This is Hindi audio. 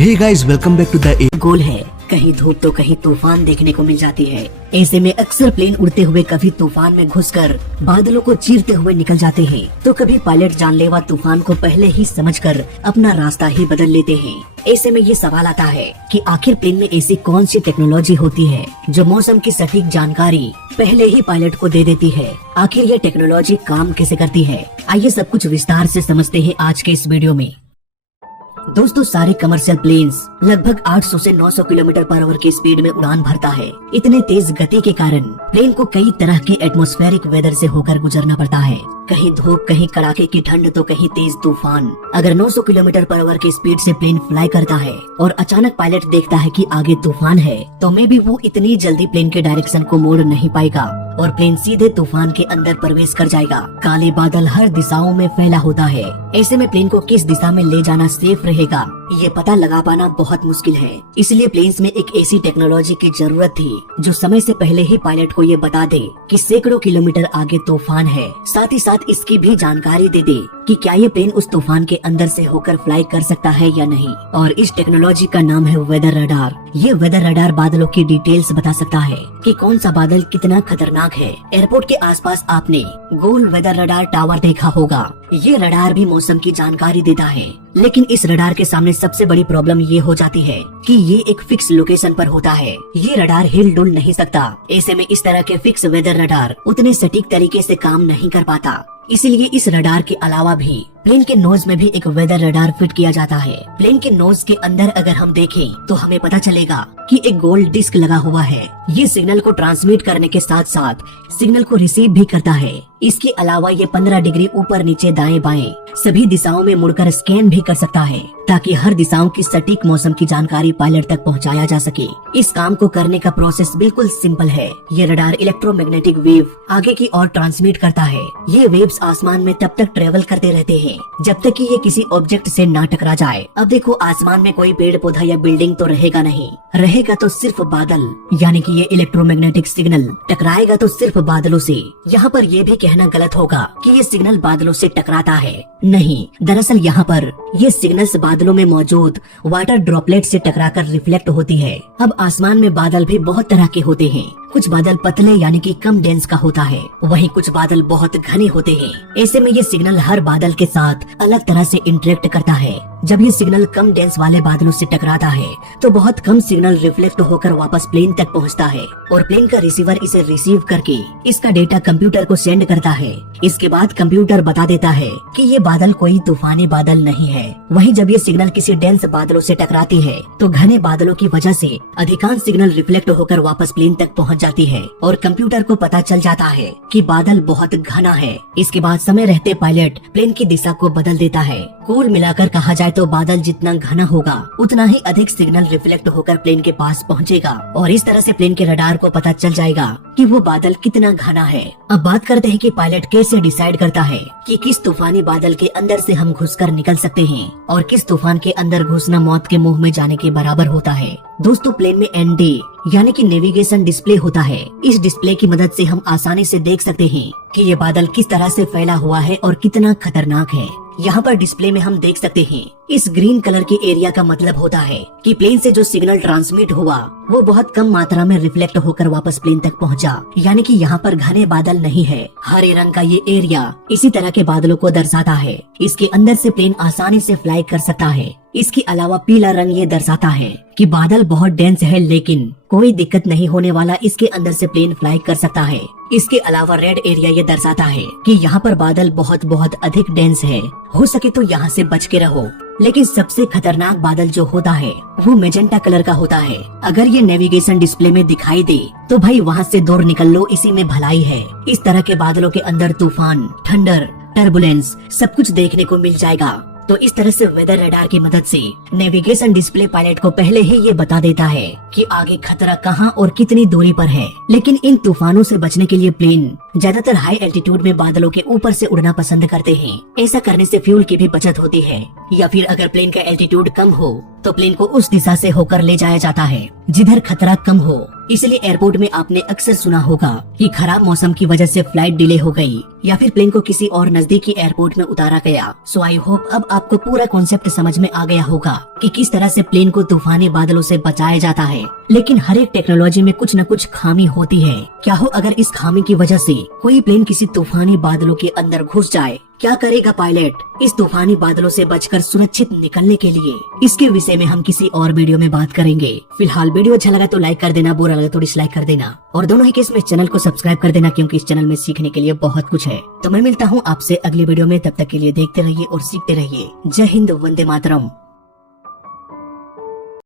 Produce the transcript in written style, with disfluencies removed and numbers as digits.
Hey guys, welcome back to the गोल है। कहीं धूप तो कहीं तूफान देखने को मिल जाती है। ऐसे में अक्सर प्लेन उड़ते हुए कभी तूफान में घुसकर बादलों को चीरते हुए निकल जाते हैं, तो कभी पायलट जानलेवा तूफान को पहले ही समझकर अपना रास्ता ही बदल लेते हैं। ऐसे में ये सवाल आता है कि आखिर प्लेन में ऐसी कौन सी टेक्नोलॉजी होती है जो मौसम की सटीक जानकारी पहले ही पायलट को दे देती है। आखिर ये टेक्नोलॉजी काम कैसे करती है, आइए सब कुछ विस्तार से समझते हैं आज के इस वीडियो में। दोस्तों, सारे कमर्शियल प्लेन्स लगभग 800 से 900 किलोमीटर पर आवर की स्पीड में उड़ान भरता है। इतने तेज गति के कारण प्लेन को कई तरह के एटमॉस्फेरिक वेदर से होकर गुजरना पड़ता है। कहीं धूप, कहीं कड़ाके की ठंड, तो कहीं तेज तूफान। अगर 900 किलोमीटर पर आवर की स्पीड से प्लेन फ्लाई करता है और अचानक पायलट देखता है कि आगे तूफान है, तो मे भी वो इतनी जल्दी प्लेन के डायरेक्शन को मोड़ नहीं पाएगा और प्लेन सीधे तूफान के अंदर प्रवेश कर जाएगा। काले बादल हर दिशाओं में फैला होता है। ऐसे में प्लेन को किस दिशा में ले जाना सेफ रहेगा, ये पता लगा पाना बहुत मुश्किल है। इसलिए प्लेन्स में एक ऐसी टेक्नोलॉजी की जरूरत थी जो समय से पहले ही पायलट को ये बता दे कि सैकड़ों किलोमीटर आगे तूफान है। साथ ही साथ इसकी भी जानकारी दे दे कि क्या ये प्लेन उस तूफान के अंदर से होकर फ्लाई कर सकता है या नहीं। और इस टेक्नोलॉजी का नाम है वेदर रडार। ये वेदर रडार बादलों की डिटेल्स बता सकता है कि कौन सा बादल कितना खतरनाक है। एयरपोर्ट के आसपास आपने गोल वेदर रडार टावर देखा होगा। ये रडार भी मौसम की जानकारी देता है, लेकिन इस रडार के सामने सबसे बड़ी प्रॉब्लम ये हो जाती है कि ये एक फिक्स लोकेशन पर होता है। ये रडार हिल डुल नहीं सकता। ऐसे में इस तरह के फिक्स वेदर रडार उतने सटीक तरीके से काम नहीं कर पाता। इसीलिए इस रडार के अलावा भी प्लेन के नोज में भी एक वेदर रडार फिट किया जाता है। प्लेन के नोज के अंदर अगर हम देखें तो हमें पता चलेगा कि एक गोल डिस्क लगा हुआ है। ये सिग्नल को ट्रांसमिट करने के साथ साथ सिग्नल को रिसीव भी करता है। इसके अलावा ये 15 डिग्री ऊपर नीचे दाएं बाएं सभी दिशाओं में मुड़कर स्कैन भी कर सकता है, ताकि हर दिशाओं की सटीक मौसम की जानकारी पायलट तक पहुंचाया जा सके। इस काम को करने का प्रोसेस बिल्कुल सिंपल है। ये रडार इलेक्ट्रोमैग्नेटिक वेव आगे की ओर ट्रांसमिट करता है। ये वेव्स आसमान में तब तक ट्रेवल करते रहते हैं जब तक कि ये किसी ऑब्जेक्ट से ना टकरा जाए। अब देखो, आसमान में कोई पेड़ पौधा या बिल्डिंग तो रहेगा नहीं, रहेगा तो सिर्फ बादल। यानी कि ये इलेक्ट्रोमैग्नेटिक सिग्नल टकराएगा तो सिर्फ बादलों से। यहाँ पर ये भी कहना गलत होगा कि ये सिग्नल बादलों से टकराता है। नहीं, दरअसल यहाँ पर ये सिग्नल्स बादलों में मौजूद वाटर ड्रॉपलेट से टकराकर रिफ्लेक्ट होती है। अब आसमान में बादल भी बहुत तरह के होते हैं। कुछ बादल पतले यानी कि कम डेंस का होता है, वहीं कुछ बादल बहुत घने होते हैं। ऐसे में ये सिग्नल हर बादल के साथ अलग तरह से इंटरेक्ट करता है। जब ये सिग्नल कम डेंस वाले बादलों से टकराता है तो बहुत कम सिग्नल रिफ्लेक्ट होकर वापस प्लेन तक पहुंचता है और प्लेन का रिसीवर इसे रिसीव करके इसका डेटा कंप्यूटर को सेंड करता है। इसके बाद कंप्यूटर बता देता है कि ये बादल कोई तूफानी बादल नहीं है। वहीं जब ये सिग्नल किसी डेंस बादलों से टकराती है तो घने बादलों की वजह से अधिकांश सिग्नल रिफ्लेक्ट होकर वापस प्लेन तक पहुंच जाती है और कंप्यूटर को पता चल जाता है कि बादल बहुत घना है। इसके बाद समय रहते पायलट प्लेन की दिशा को बदल देता है। कुल मिलाकर कहा जाए तो बादल जितना घना होगा उतना ही अधिक सिग्नल रिफ्लेक्ट होकर प्लेन के पास पहुंचेगा और इस तरह से प्लेन के रडार को पता चल जाएगा कि वो बादल कितना घना है। अब बात करते हैं कि पायलट कैसे डिसाइड करता है कि किस तूफानी बादल के अंदर से हम घुसकर निकल सकते हैं और किस तूफान के अंदर घुसना मौत के मुंह में जाने के बराबर होता है। दोस्तों, प्लेन में एनडी यानी कि नेविगेशन डिस्प्ले होता है। इस डिस्प्ले की मदद से हम आसानी से देख सकते हैं कि ये बादल किस तरह से फैला हुआ है और कितना खतरनाक है। यहाँ पर डिस्प्ले में हम देख सकते हैं इस ग्रीन कलर के एरिया का मतलब होता है कि प्लेन से जो सिग्नल ट्रांसमिट हुआ वो बहुत कम मात्रा में रिफ्लेक्ट होकर वापस प्लेन तक पहुँचा। यानी कि यहाँ पर घने बादल नहीं है। हरे रंग का ये एरिया इसी तरह के बादलों को दर्शाता है। इसके अंदर से प्लेन आसानी से फ्लाई कर सकता है। इसके अलावा पीला रंग ये दर्शाता है कि बादल बहुत डेंस है, लेकिन कोई दिक्कत नहीं होने वाला, इसके अंदर से प्लेन फ्लाई कर सकता है। इसके अलावा रेड एरिया ये दर्शाता है कि यहाँ पर बादल बहुत बहुत अधिक डेंस है, हो सके तो यहाँ से बच के रहो। लेकिन सबसे खतरनाक बादल जो होता है वो मेजेंटा कलर का होता है। अगर ये नेविगेशन डिस्प्ले में दिखाई दे तो भाई वहाँ से दूर निकल लो, इसी में भलाई है। इस तरह के बादलों के अंदर तूफान, ठंडर, टर्बुलेंस सब कुछ देखने को मिल जाएगा। तो इस तरह से वेदर रडार की मदद से नेविगेशन डिस्प्ले पायलट को पहले ही ये बता देता है कि आगे खतरा कहाँ और कितनी दूरी पर है। लेकिन इन तूफानों से बचने के लिए प्लेन ज्यादातर हाई एल्टीट्यूड में बादलों के ऊपर से उड़ना पसंद करते हैं। ऐसा करने से फ्यूल की भी बचत होती है। या फिर अगर प्लेन का एल्टीट्यूड कम हो तो प्लेन को उस दिशा से होकर ले जाया जाता है जिधर खतरा कम हो। इसलिए एयरपोर्ट में आपने अक्सर सुना होगा कि खराब मौसम की वजह से फ्लाइट डिले हो गई या फिर प्लेन को किसी और नजदीकी एयरपोर्ट में उतारा गया। सो आई होप अब आपको पूरा कॉन्सेप्ट समझ में आ गया होगा कि किस तरह से प्लेन को तूफानी बादलों से बचाया जाता है। लेकिन हर एक टेक्नोलॉजी में कुछ न कुछ खामी होती है। क्या हो अगर इस खामी की वजह से कोई प्लेन किसी तूफानी बादलों के अंदर घुस जाए? क्या करेगा पायलट इस तूफानी बादलों से बचकर सुरक्षित निकलने के लिए? इसके विषय में हम किसी और वीडियो में बात करेंगे। फिलहाल वीडियो अच्छा लगा तो लाइक कर देना, बुरा लगा तो डिसलाइक कर देना और दोनों ही केस में चैनल को सब्सक्राइब कर देना, क्योंकि इस चैनल में सीखने के लिए बहुत कुछ है। तो मैं मिलता हूँ आपसे अगले वीडियो में, तब तक के लिए देखते रहिए और सीखते रहिए। जय हिंद, वंदे मातरम।